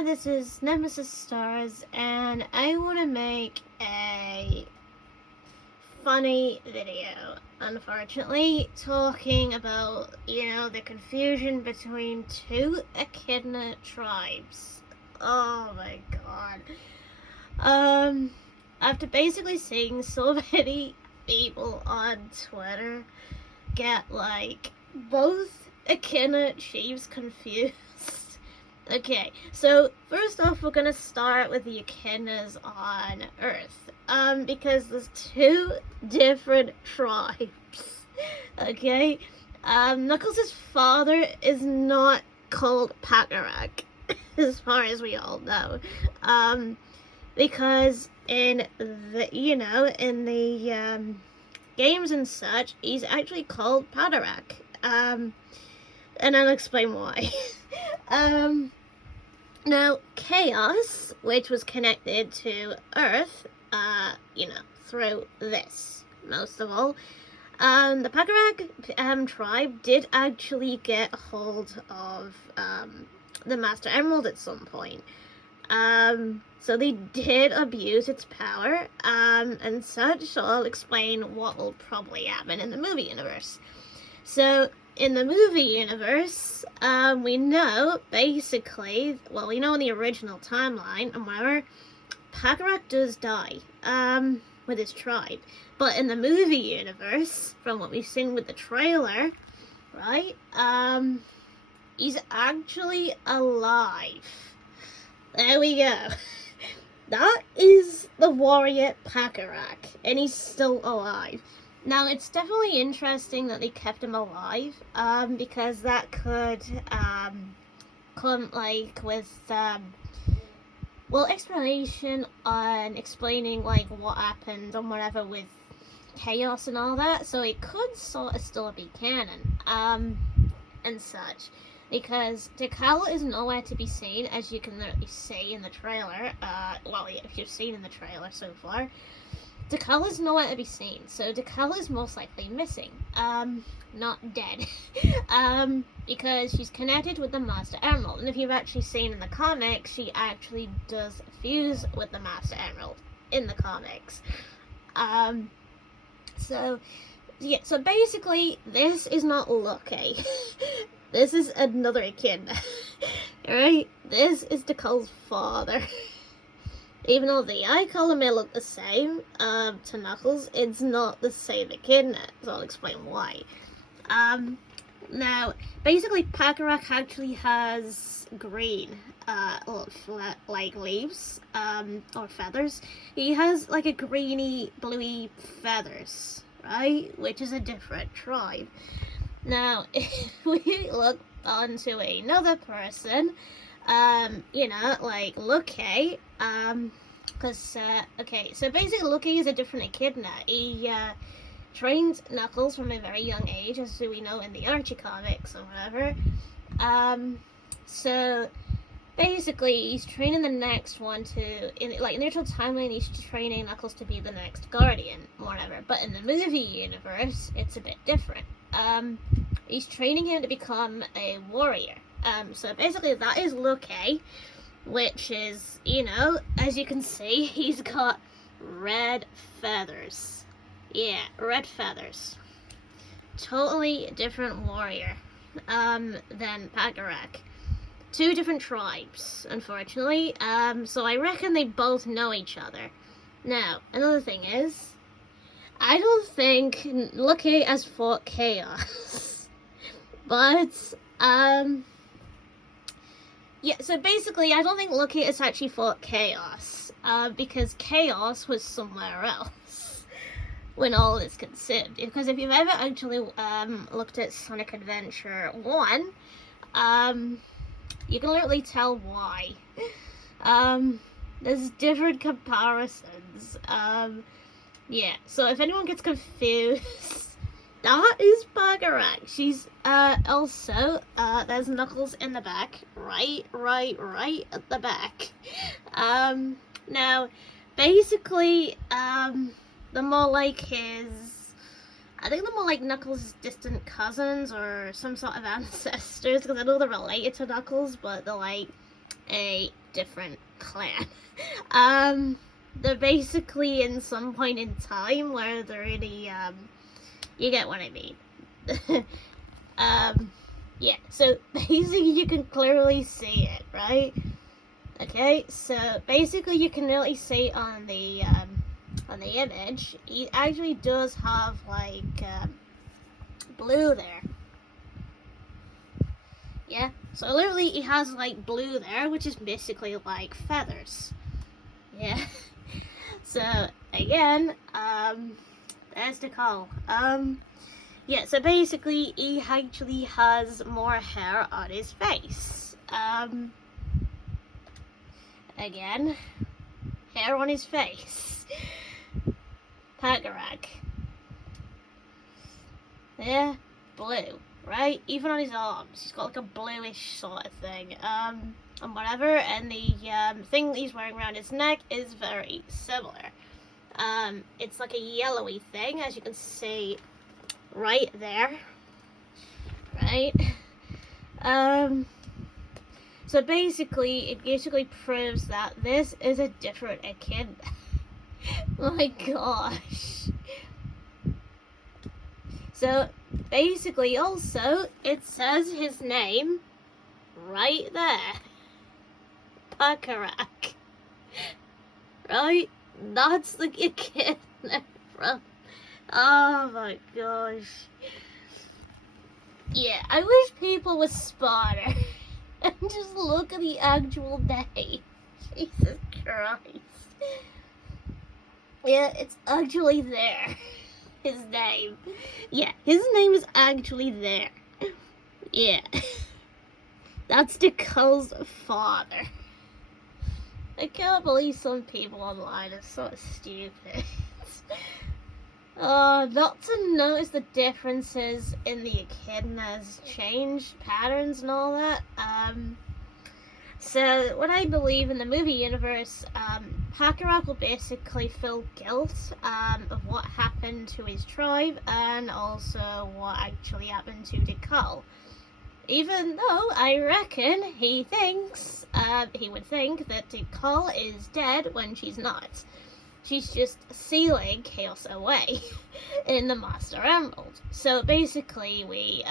yeah, this is Nemesis Stars, and I want to make a funny video, unfortunately, talking about, the confusion between two echidna tribes. Oh my god. After basically seeing so many people on Twitter get, both echidna chiefs confused. Okay, so first off, we're gonna start with the echidnas on Earth, because there's two different tribes. Okay, Knuckles' father is not called Pakarak, as far as we all know, because in the games and such, he's actually called Padarak, and I'll explain why. Now, Chaos, which was connected to Earth, through this, most of all, the Pakarak tribe did actually get a hold of the Master Emerald at some point. So they did abuse its power, and such, so I'll explain what will probably happen in the movie universe. So, in the movie universe, we know, basically, we know in the original timeline, and whatever, Pakarak does die, with his tribe. But in the movie universe, from what we've seen with the trailer, right, he's actually alive. There we go. That is the warrior Pakarak, and he's still alive. Now, it's definitely interesting that they kept him alive, because that could, come, with, explanation on explaining, what happened and whatever with Chaos and all that, so it could sort of still be canon, and such, because Tikal is nowhere to be seen, as you can literally see in the trailer, if you've seen in the trailer so far. Tikal is nowhere to be seen, so Tikal is most likely missing, not dead, because she's connected with the Master Emerald, and if you've actually seen in the comics, she actually does fuse with the Master Emerald in the comics. So basically, this is not Lucky. This is another echidna, right? This is Tikal's father. Even though the eye color may look the same to Knuckles, it's not the same echidna, so I'll explain why. Now, basically, Pakarak actually has green, leaves, or feathers. He has, a greeny, bluey feathers, right? Which is a different tribe. Now, if we look onto another person, Lucky, so basically Lucky is a different echidna. He, trained Knuckles from a very young age, as we know in the Archie comics or whatever. So basically he's training the next one in the actual timeline, he's training Knuckles to be the next Guardian, or whatever. But in the movie universe, it's a bit different. He's training him to become a warrior. So basically that is Lucky, which is, as you can see, he's got red feathers. Yeah, red feathers. Totally different warrior, than Pakarak. Two different tribes, unfortunately, so I reckon they both know each other. Now, another thing is, I don't think Lucky has fought Chaos. But, yeah, so basically, I don't think Lucky has actually fought Chaos, because Chaos was somewhere else when all is considered. Because if you've ever actually, looked at Sonic Adventure 1, you can literally tell why. There's different comparisons, yeah, so if anyone gets confused, that is Pakarak. She's, also, there's Knuckles in the back, right at the back. Now, basically, the more Knuckles' distant cousins or some sort of ancestors, because I know they're related to Knuckles, but they're a different clan. They're basically in some point in time where they're really, you get what I mean. Yeah, so basically you can clearly see it, right? Okay, so basically you can really see on the image, he actually does have like blue there. Yeah, so literally he has like blue there, which is basically like feathers. Yeah. So again, there's Tikal. Yeah, so basically he actually has more hair on his face. Again, hair on his face. Pagarag. Yeah, blue, right? Even on his arms, he's got like a bluish sort of thing. And whatever, and the thing that he's wearing around his neck is very similar. It's like a yellowy thing, as you can see right there. Right? So basically, it basically proves that this is a different echidna. My gosh. So basically, also, it says his name right there. Pakarak. Right? That's the echidna from. Oh my gosh. Yeah, I wish people were smarter and just look at the actual name. Jesus Christ. Yeah, it's actually there. His name. Yeah, his name is actually there. Yeah. That's Tikal's father. I can't believe some people online are so stupid. Not to notice the differences in the echidna's change patterns and all that. So what I believe in the movie universe, Hakarok will basically feel guilt of what happened to his tribe and also what actually happened to Tikal. Even though I reckon he would think that Tikal is dead when she's not. She's just sealing chaos away in the Master Emerald. So basically we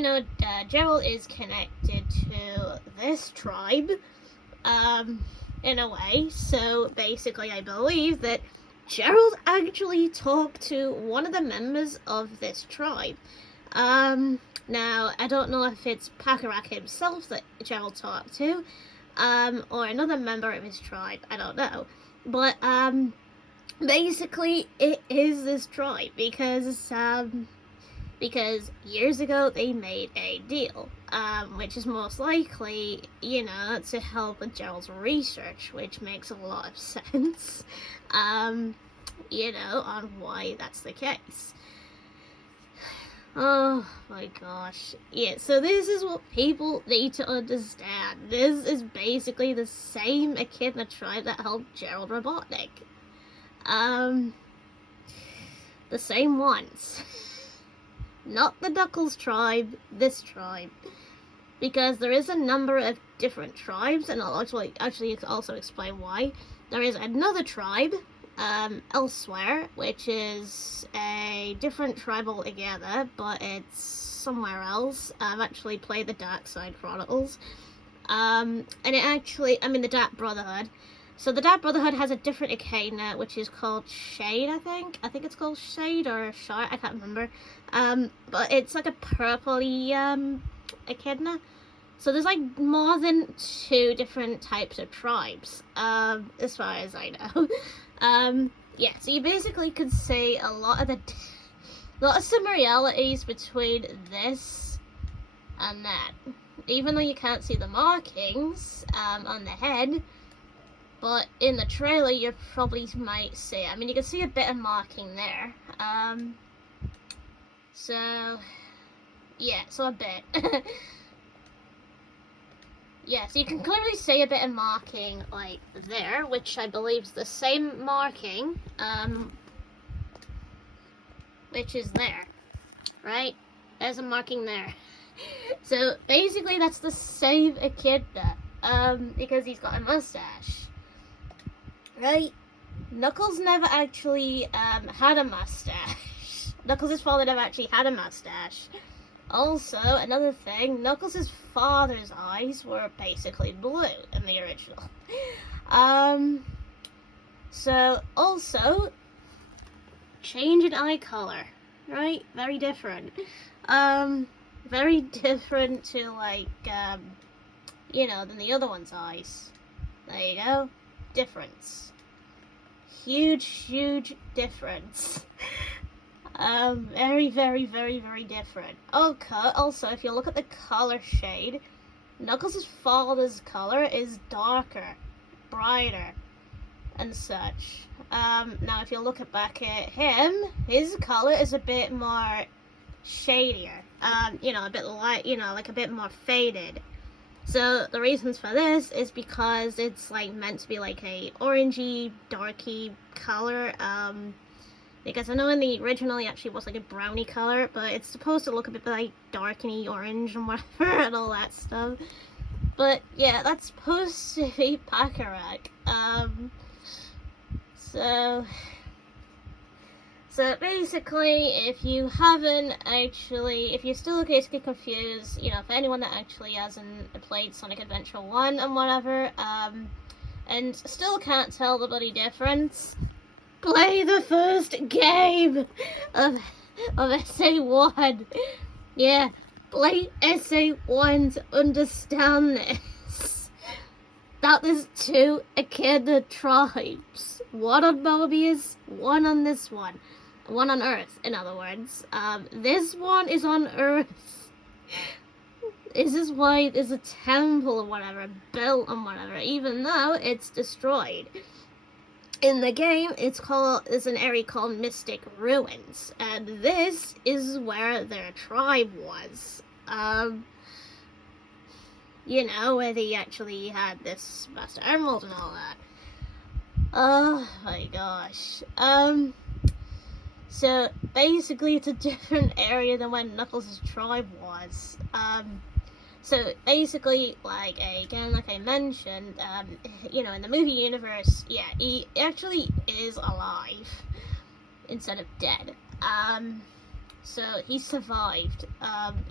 know Gerald is connected to this tribe, in a way. So basically I believe that Gerald actually talked to one of the members of this tribe. Now, I don't know if it's Pakarak himself that Gerald talked to, or another member of his tribe, I don't know. But, basically, it is this tribe, because years ago they made a deal, which is most likely, to help with Gerald's research, which makes a lot of sense, on why that's the case. Oh my gosh. Yeah, so this is what people need to understand. This is basically the same echidna tribe that helped Gerald Robotnik. The same ones. Not the Knuckles tribe, this tribe. Because there is a number of different tribes, and I'll actually also explain why. There is another tribe, elsewhere, which is a different tribe altogether, but it's somewhere else. I've actually played the Dark Side Chronicles. And it actually, the Dark Brotherhood. So the Dark Brotherhood has a different echidna, which is called Shade, I think. I think it's called Shade or Shard, I can't remember. But it's like a purpley, echidna. So there's like more than 2 different types of tribes, as far as I know. Yeah, so you basically could see a lot of similarities between this and that. Even though you can't see the markings, on the head, but in the trailer you probably might see it. You can see a bit of marking there. So, yeah, so a bit. Yeah, so you can clearly see a bit of marking, like, there, which I believe is the same marking, which is there, right? There's a marking there. So, basically, that's the same echidna. because he's got a mustache. Right? Knuckles never actually, had a mustache. Knuckles' father never actually had a mustache. Also, another thing, Knuckles' father's eyes were basically blue in the original. So, also, change in eye color, right? Very different. Very different to, like, than the other one's eyes. There you go. Difference. Huge difference. Very, very, very, very different. Okay, also, if you look at the color shade, Knuckles' father's color is darker, brighter, and such. Now, if you look back at him, his color is a bit more shadier. A bit light, like a bit more faded. So the reasons for this is because it's like meant to be like a orangey, darky color. Because I know in the original it actually was like a browny color, but it's supposed to look a bit like darkeny orange and whatever and all that stuff. But yeah, that's supposed to be Bacharach. So basically, if you're still basically confused, for anyone that actually hasn't played Sonic Adventure 1 and whatever, and still can't tell the bloody difference, play the first game of SA1. Yeah, play SA1 to understand this. That is two Echidna tribes. One on Mobius, one on this one. One on Earth, in other words. This one is on Earth. This is why there's a temple or whatever built on whatever, even though it's destroyed. In the game, it's an area called Mystic Ruins, and this is where their tribe was. Where they actually had this Master Emerald and all that. Oh my gosh. So basically it's a different area than when Knuckles' tribe was. So basically, like I mentioned, in the movie universe, yeah, he actually is alive instead of dead. So he survived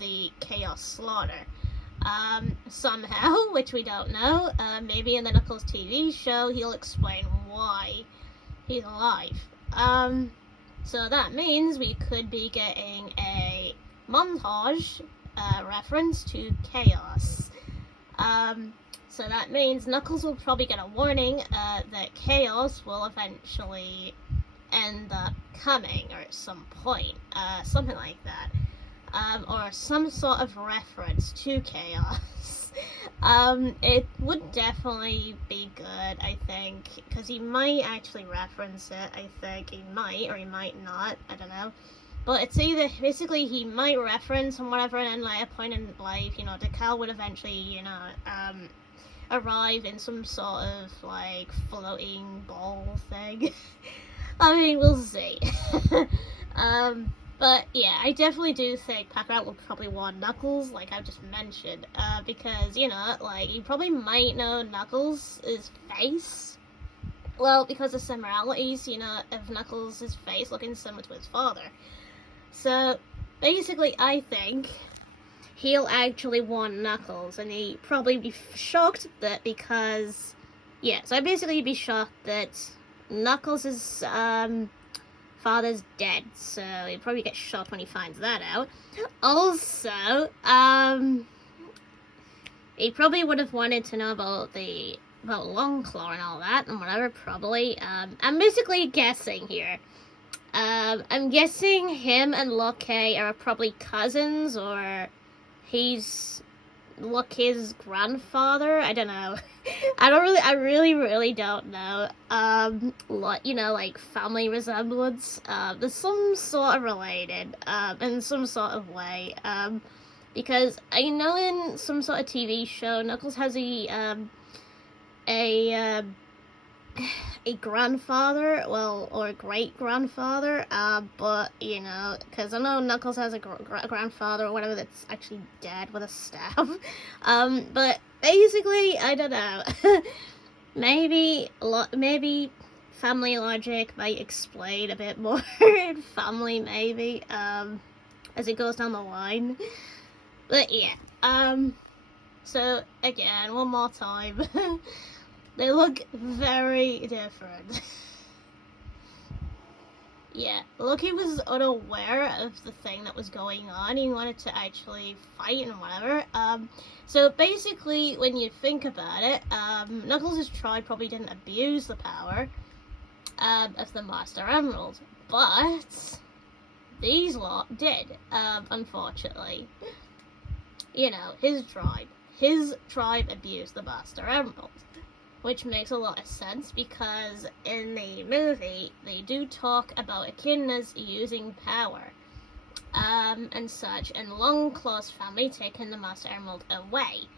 the Chaos Slaughter. Somehow, which we don't know. Maybe in the Knuckles TV show he'll explain why he's alive. So that means we could be getting a montage reference to Chaos. So that means Knuckles will probably get a warning that Chaos will eventually end up coming, or at some point, something like that. Or some sort of reference to Chaos. It would definitely be good, I think, because he might actually reference it. I think he might, or he might not, I don't know. But it's either, basically, he might reference and whatever, and then like, at a point in life, Tikal would eventually, arrive in some sort of, like, floating ball thing. I mean, we'll see. But yeah, I definitely do think Bacharach will probably want Knuckles, like I just mentioned, because, you probably might know Knuckles' face. Well, because of similarities, of Knuckles' face looking similar to his father. So, basically, I think he'll actually want Knuckles, and he'd probably be shocked that because, so I'd basically be shocked that Knuckles' father's dead, so he'd probably get shocked when he finds that out. Also, he probably would have wanted to know about Longclaw and all that, and whatever, probably. I'm basically guessing here. I'm guessing him and Locke are probably cousins, or he's Locke's grandfather. I don't know. I really don't know. Like family resemblance. There's some sort of related, in some sort of way. Because I know in some sort of TV show, Knuckles has a grandfather, or a great-grandfather, but, because I know Knuckles has a grandfather or whatever that's actually dead with a staff, but basically, I don't know. maybe family logic might explain a bit more in family, maybe, as it goes down the line. But yeah, so again, one more time, they look very different. Yeah, Loki was unaware of the thing that was going on. He wanted to actually fight and whatever. So basically, when you think about it, Knuckles' tribe probably didn't abuse the power of the Master Emerald, but these lot did, unfortunately. You know, his tribe abused the Master Emerald. Which makes a lot of sense because in the movie they do talk about echidnas using power and such, and Longclaw's family taking the Master Emerald away.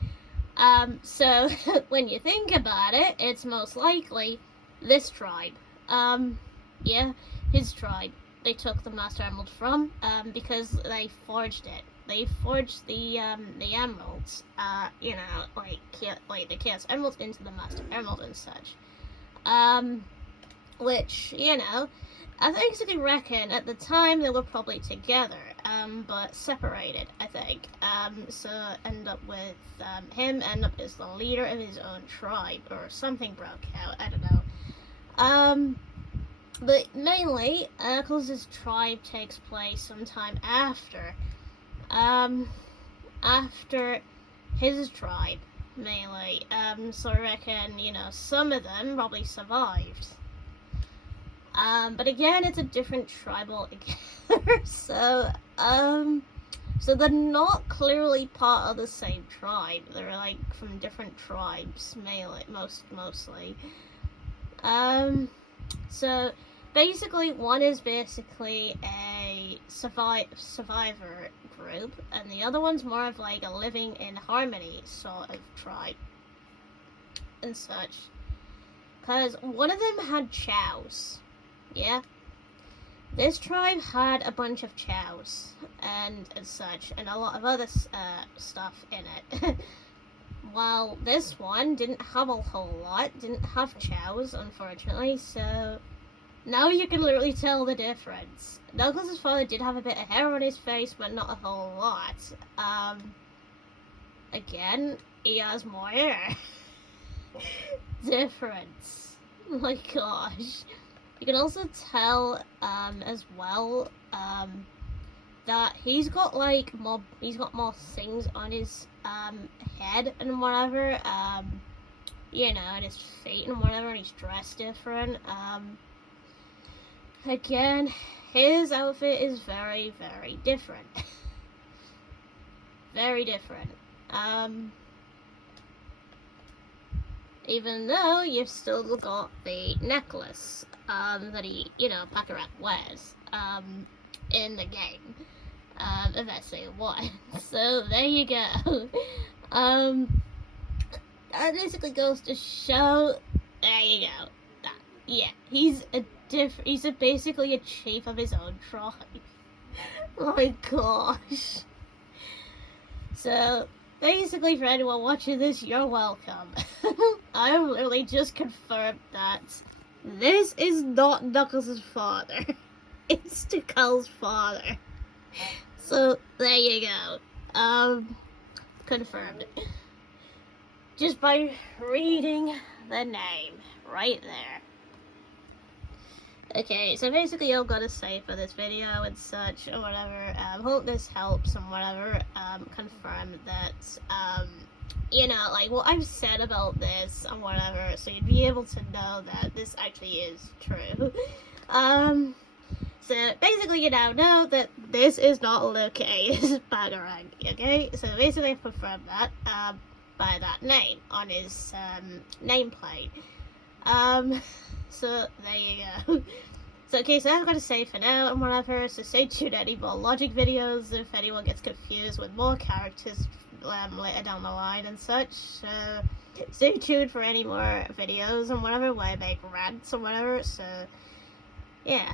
So when you think about it, it's most likely this tribe. Yeah, his tribe. They took the Master Emerald from because they forged it. They forged the emeralds, you know, like the Chaos Emeralds into the Master Emerald and such. Which, you know, I basically reckon at the time they were probably together, but separated, I think. So end up with him end up as the leader of his own tribe, or something broke out, I don't know. But mainly, Knuckles' tribe takes place sometime after his tribe, mainly. So I reckon, you know, some of them probably survived. But again, it's a different tribal again. So they're not clearly part of the same tribe. They're like from different tribes, mainly, mostly. So basically, one is basically a survivor group, and the other one's more of like a living in harmony sort of tribe and such. Because one of them had chows, yeah? This tribe had a bunch of chows and such, and a lot of other stuff in it. While this one didn't have a whole lot, didn't have chows, unfortunately, so now you can literally tell the difference. Knuckles' father did have a bit of hair on his face, but not a whole lot. Again, he has more hair. Difference. Oh my gosh. You can also tell, as well, that he's got more things on his, head and whatever, you know, and his feet and whatever, and he's dressed different. Again, his outfit is very, very different. Very different. Even though you've still got the necklace, that he, you know, Baccarat wears, in the game, of SA1. So, there you go. That basically goes to show, there you go. Yeah, he's basically a chief of his own tribe. Oh my gosh. So, basically, for anyone watching this, you're welcome. I have literally just confirmed that this is not Knuckles' father. It's Tikal's father. So, there you go. Confirmed. Just by reading the name right there. Okay, so basically all I've got to say for this video and such, or whatever, hope this helps and whatever, confirm that, you know, like, what I've said about this and whatever, so you'd be able to know that this actually is true. So basically you now know that this is not Luke's Batarang, okay? So basically I've confirmed that, by that name on his, nameplate. So, there you go. So, okay, so I've got to say for now and whatever, so stay tuned to any more logic videos if anyone gets confused with more characters later down the line and such. So, stay tuned for any more videos and whatever, where I make rants and whatever, so, yeah.